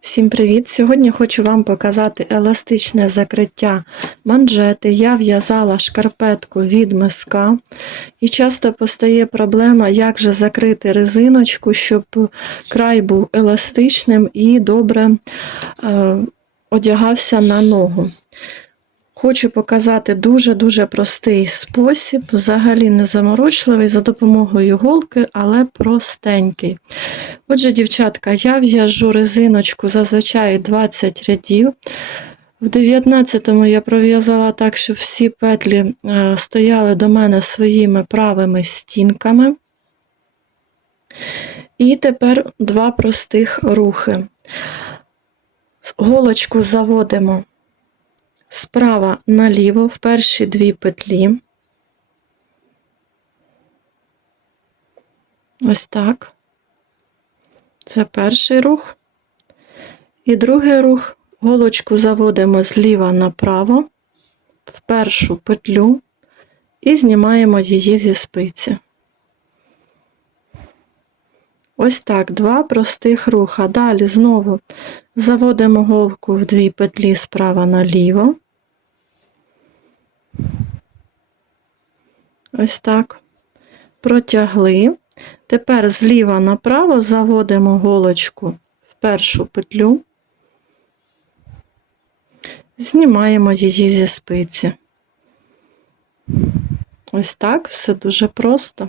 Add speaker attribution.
Speaker 1: Всім привіт! Сьогодні хочу вам показати еластичне закриття манжети. Я в'язала шкарпетку від миска і часто постає проблема, як же закрити резиночку, щоб край був еластичним і добре е, одягався на ногу. Хочу показати дуже-дуже простий спосіб, взагалі не заморочливий за допомогою голки, але простенький. Отже, дівчатка, я в'яжу резиночку зазвичай 20 рядів. В 19-му я пров'язала так, щоб всі петлі е, стояли до мене своїми правими стінками. І тепер два простих рухи. Голочку заводимо справа наліво в перші дві петлі. Ось так. Це перший рух. І другий рух голочку заводимо зліва направо в першу петлю і знімаємо її зі спиці. Ось так, два простих руха. Далі знову заводимо голку в дві петлі справа наліво. Ось так. Протягли. Тепер зліва направо заводимо голочку в першу петлю, знімаємо її зі спиці. Ось так, все дуже просто.